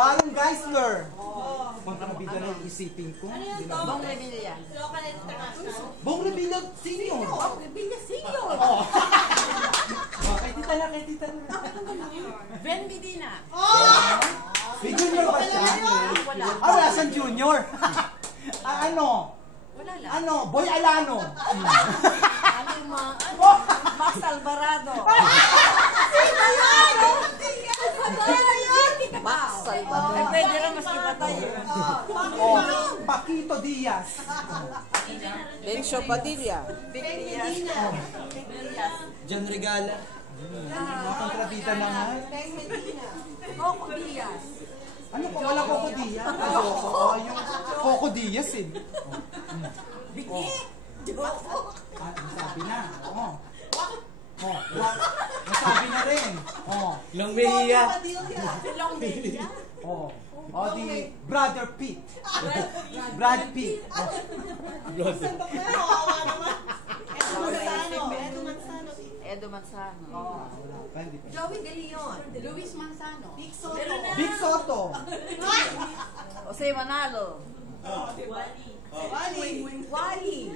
Barong Geisler. Mga kabida na isipin ko. Bong Revilla. Bong Revilla Senior. Bong Revilla Senior. Kay tita na, kay tita na. Ben Medina. May junior ba siya? Wala. Wala siyang junior. Ano? Wala lang. Ano? Boy Alano. Ano yung mga, Max Alvarado. Sino yan? Max Alvarado. Eh, pwede lang mas ipatay. Paquito Diaz. Bencio Padilla. Big Diaz. John Regala. Mga kontrabida na nga. Coco Diaz. Ano ko? Wala Coco Diaz. Yung Coco Diaz eh. Bigni. Nasabi na. Nasabi na rin. Long Villa. Long Villa. Di Brother Pitt. Brad Pitt. Edo Manzano. Joey De Leon. Luis Manzano. Big Soto. Jose Manalo. Wally. Wally.